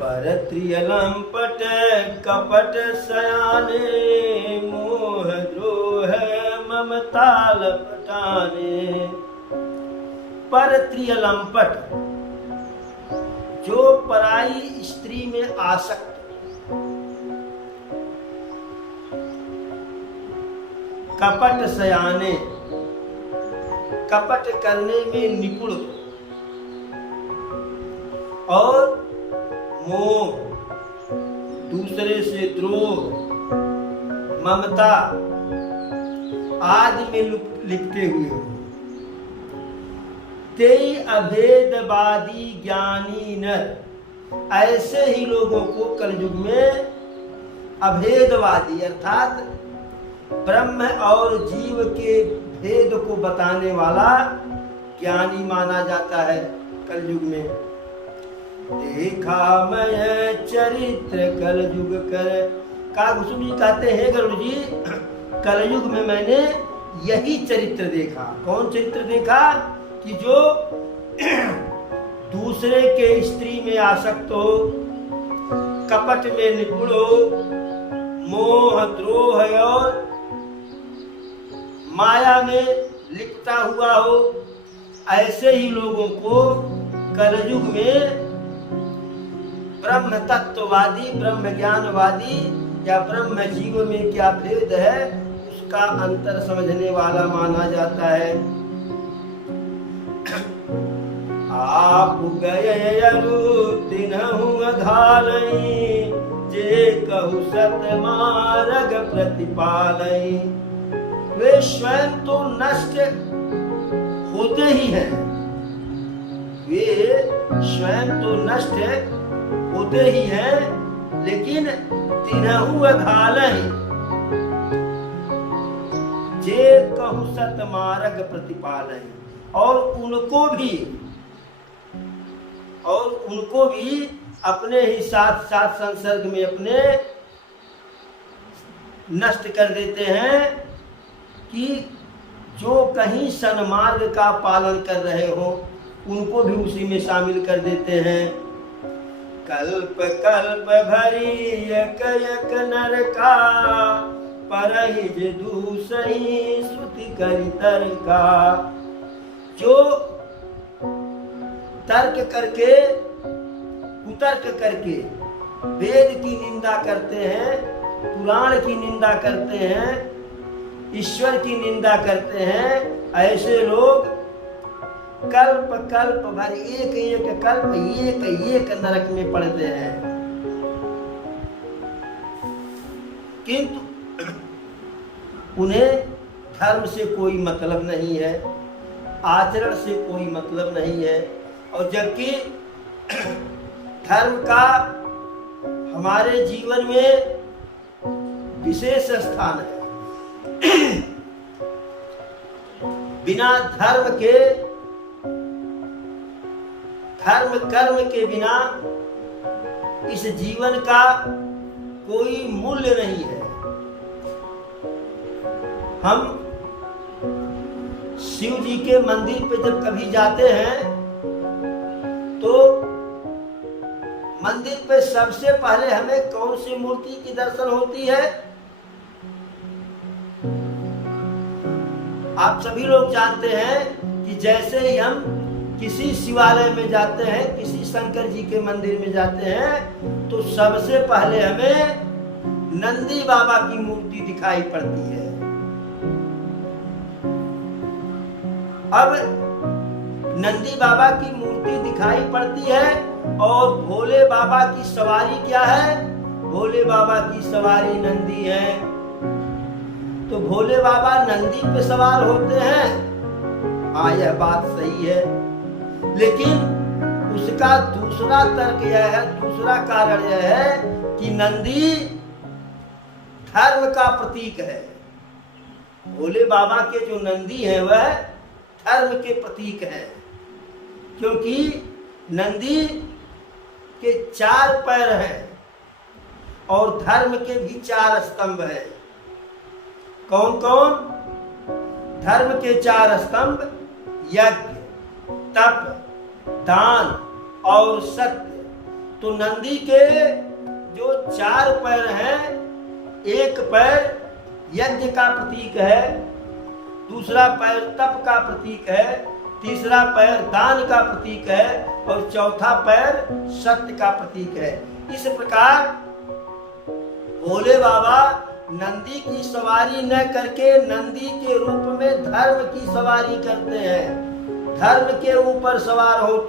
परत्रियलंपट कपट सयाने, मोह द्रोह ममता लपटाने। परत्रियलंपट, जो पराई स्त्री में आसक्त, कपट सयाने, कपट करने में निपुण, और मोह, दूसरे से द्रोह, ममता आदि में लिपटे हुए हो। तेई अभेदवादी ज्ञानी नर, ऐसे ही लोगों को कलयुग में अभेदवादी अर्थात ब्रह्म और जीव के भेद को बताने वाला ज्ञानी माना जाता है कलयुग में। देखा मैं चरित्र कलयुग कर, कागभूषण जी कहते हैं गरुड़ जी, कलयुग में मैंने यही चरित्र देखा। कौन चरित्र देखा? कि जो दूसरे के स्त्री में आसक्त हो, कपट में निपुण हो, मोह द्रोह और माया में लिपटा हुआ हो, ऐसे ही लोगों को कलयुग में ब्रह्म तत्ववादी, ब्रह्म ज्ञानवादी या ब्रह्म जीव में क्या भेद है उसका अंतर समझने वाला माना जाता है। आप गए तिन्हु घालई, जे कहु सत मार्ग प्रतिपालई। वे स्वयं तो नष्ट होते ही हैं, वे स्वयं तो नष्ट होते ही हैं, लेकिन तिन्हु घालई, जे कहु सत मार्ग प्रतिपालई। और उनको भी अपने ही साथ साथ संसर्ग में अपने नष्ट कर देते हैं कि जो कहीं सन्मार्ग का पालन कर रहे हो उनको भी उसी में शामिल कर देते हैं। कल्प कल्प भरी यक यक नर का, परहिज दूसरी श्रुति करि तर्का। जो तर्क करके, कुतर्क करके वेद की निंदा करते हैं, पुराण की निंदा करते हैं, ईश्वर की निंदा करते हैं, ऐसे लोग कल्प कल्प भर एक एक कल्प एक एक नरक में पड़ते हैं। किंतु उन्हें धर्म से कोई मतलब नहीं है, आचरण से कोई मतलब नहीं है, और जबकि धर्म का हमारे जीवन में विशेष स्थान है। बिना धर्म कर्म के बिना इस जीवन का कोई मूल्य नहीं है। हम शिव जी के मंदिर पे जब कभी जाते हैं तो मंदिर पे सबसे पहले हमें कौन सी मूर्ति की दर्शन होती है? आप सभी लोग जानते हैं कि जैसे ही हम किसी शिवालय में जाते हैं, किसी शंकर जी के मंदिर में जाते हैं, तो सबसे पहले हमें नंदी बाबा की मूर्ति दिखाई पड़ती है। अब नंदी बाबा की मूर्ति दिखाई पड़ती है और भोले बाबा की सवारी क्या है? भोले बाबा की सवारी नंदी है। तो भोले बाबा नंदी पे सवार होते हैं, हाँ यह बात सही है, लेकिन उसका दूसरा तर्क यह है, दूसरा कारण यह है कि नंदी धर्म का प्रतीक है। भोले बाबा के जो नंदी है वह धर्म के प्रतीक है, क्योंकि नंदी के 4 पैर हैं और धर्म के भी 4 स्तंभ हैं। कौन कौन? धर्म के 4 स्तंभ यज्ञ, तप, दान और सत्य। तो नंदी के जो 4 पैर हैं, एक पैर यज्ञ का प्रतीक है, दूसरा पैर तप का प्रतीक है, तीसरा पैर दान का प्रतीक है और चौथा पैर सत्य का प्रतीक है। इस प्रकार भोले बाबा नंदी की सवारी न करके नंदी के रूप में धर्म की सवारी करते हैं, धर्म के ऊपर सवार होते